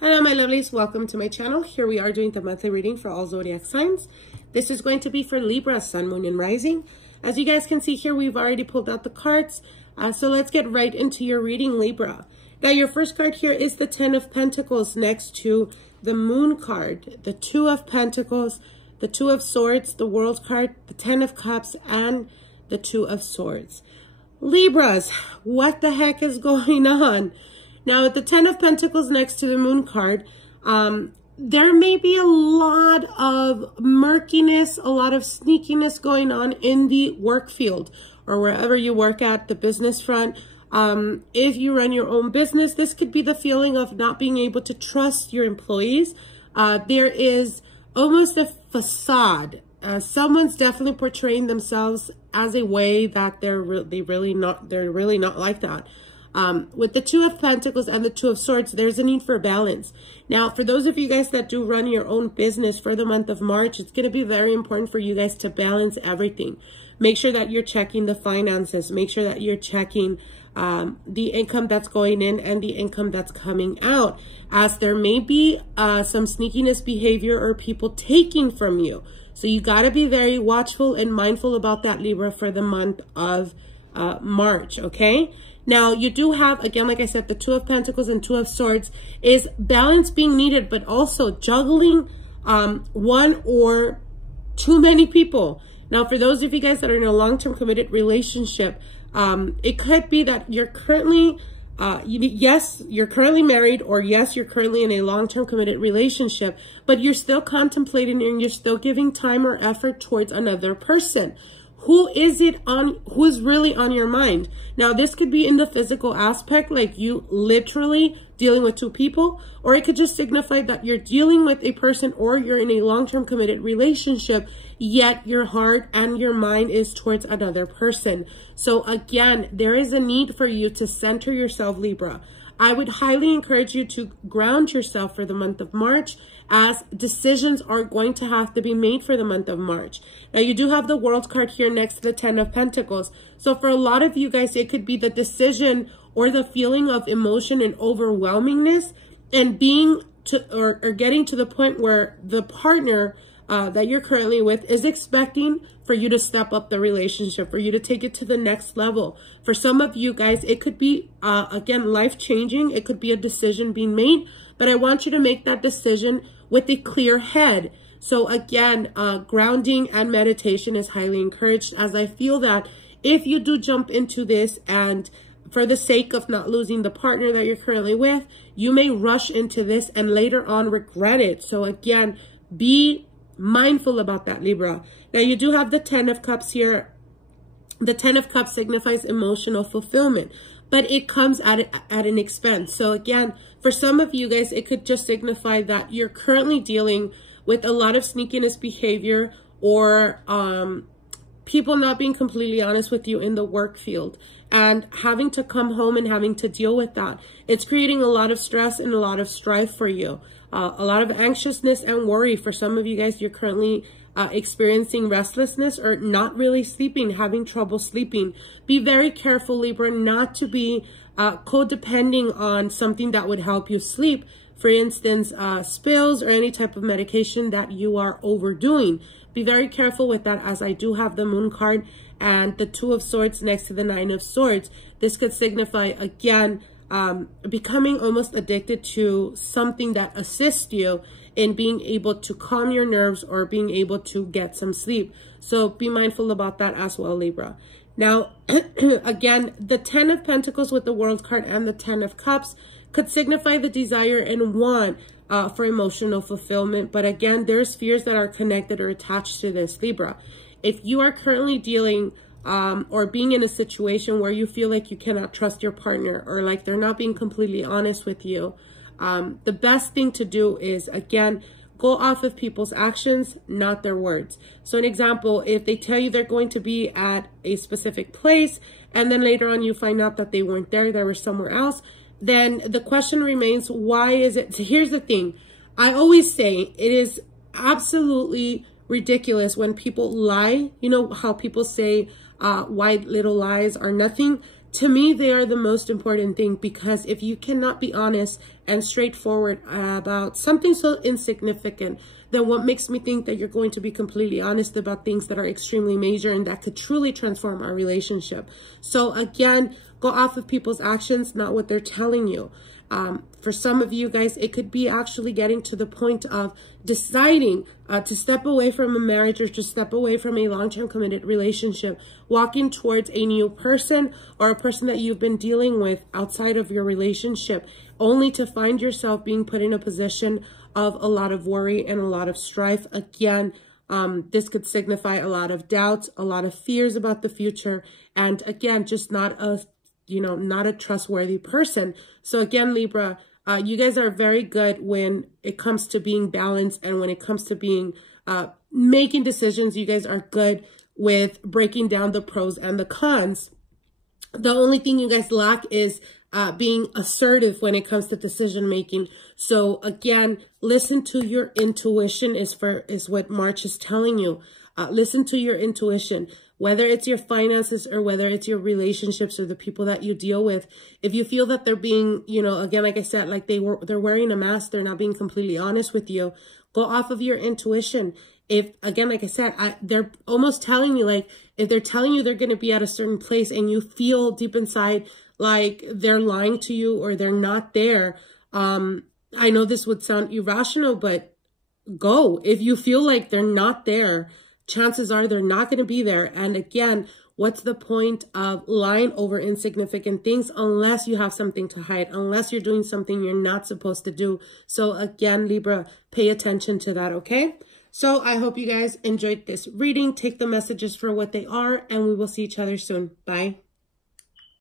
Hello my lovelies, welcome to my channel. Here we are doing the monthly reading for all zodiac signs. This is going to be for Libra, Sun, Moon, and Rising. As you guys can see here, we've already pulled out the cards. So let's get right into your reading, Libra. Now your first card here is the 10 of Pentacles next to the Moon card, the 2 of Pentacles, the 2 of Swords, the World card, the 10 of Cups, and the 2 of Swords. Libras, what the heck is going on? Now, with the 10 of Pentacles next to the Moon card, there may be a lot of murkiness, a lot of sneakiness going on in the work field or wherever you work at, the business front. If you run your own business, this could be the feeling of not being able to trust your employees. There is almost a facade. Someone's definitely portraying themselves as a way that they're really not like that. With the 2 of Pentacles and the 2 of Swords, there's a need for balance. Now, for those of you guys that do run your own business for the month of March, it's going to be very important for you guys to balance everything. Make sure that you're checking the finances. Make sure that you're checking the income that's going in and the income that's coming out, as there may be some sneakiness behavior or people taking from you. So you got to be very watchful and mindful about that, Libra, for the month of March, okay? Now, you do have, again, like I said, the 2 of Pentacles and 2 of Swords is balance being needed, but also juggling one or too many people. Now, for those of you guys that are in a long-term committed relationship, it could be that you're currently, yes, you're currently married, or yes, you're currently in a long-term committed relationship, but you're still contemplating and you're still giving time or effort towards another person. Who is really on your mind? Now, this could be in the physical aspect, like you literally dealing with 2 people, or it could just signify that you're dealing with a person or you're in a long-term committed relationship, yet your heart and your mind is towards another person. So again, there is a need for you to center yourself, Libra. I would highly encourage you to ground yourself for the month of March, as decisions are going to have to be made for the month of March. Now, you do have the World card here next to the 10 of Pentacles. So for a lot of you guys, it could be the decision or the feeling of emotion and overwhelmingness, and being to or getting to the point where the partner that you're currently with is expecting for you to step up the relationship, for you to take it to the next level. For some of you guys, it could be, again, life-changing. It could be a decision being made, but I want you to make that decision with a clear head. So again, grounding and meditation is highly encouraged, as I feel that if you do jump into this and for the sake of not losing the partner that you're currently with, you may rush into this and later on regret it. So again, be mindful about that, Libra. Now, you do have the 10 of Cups here. The 10 of Cups signifies emotional fulfillment, but it comes at an expense. So again, for some of you guys, it could just signify that you're currently dealing with a lot of sneakiness behavior, or people not being completely honest with you in the work field, and having to come home and having to deal with that. It's creating a lot of stress and a lot of strife for you. A lot of anxiousness and worry. For some of you guys, you're currently experiencing restlessness or not really sleeping, having trouble sleeping. Be very careful, Libra, not to be codepending on something that would help you sleep. For instance, pills or any type of medication that you are overdoing. Be very careful with that, as I do have the Moon card and the 2 of Swords next to the 9 of Swords. This could signify, again, becoming almost addicted to something that assists you in being able to calm your nerves or being able to get some sleep. So be mindful about that as well, Libra. Now, again, the 10 of Pentacles with the World card and the 10 of Cups could signify the desire and want for emotional fulfillment. But again, there's fears that are connected or attached to this, Libra. If you are currently dealing or being in a situation where you feel like you cannot trust your partner, or like they're not being completely honest with you, the best thing to do is, again, go off of people's actions, not their words. So an example, if they tell you they're going to be at a specific place, and then later on you find out that they weren't there, they were somewhere else, then the question remains, why is it? So here's the thing. I always say it is absolutely ridiculous when people lie. You know how people say white little lies are nothing. to me, they are the most important thing, because if you cannot be honest and straightforward about something so insignificant, then what makes me think that you're going to be completely honest about things that are extremely major and that could truly transform our relationship. So again, go off of people's actions, not what they're telling you. For some of you guys, it could be actually getting to the point of deciding to step away from a marriage or to step away from a long-term committed relationship, walking towards a new person or a person that you've been dealing with outside of your relationship, only to find yourself being put in a position of a lot of worry and a lot of strife. Again, this could signify a lot of doubts, a lot of fears about the future, and again, just not a trustworthy person. So again, Libra, you guys are very good when it comes to being balanced, and when it comes to being making decisions. You guys are good with breaking down the pros and the cons. The only thing you guys lack is being assertive when it comes to decision making. So again, listen to your intuition is what March is telling you. Listen to your intuition, whether it's your finances or whether it's your relationships or the people that you deal with. If you feel that they're being, again, like I said, like they're wearing a mask, they're not being completely honest with you, go off of your intuition. If, again, like I said, they're almost telling me, like, if they're telling you they're going to be at a certain place and you feel deep inside like they're lying to you or they're not there, I know this would sound irrational, but go. If you feel like they're not there, chances are they're not going to be there. And again, what's the point of lying over insignificant things unless you have something to hide, unless you're doing something you're not supposed to do? So again, Libra, pay attention to that, okay? So I hope you guys enjoyed this reading. Take the messages for what they are, and we will see each other soon. Bye.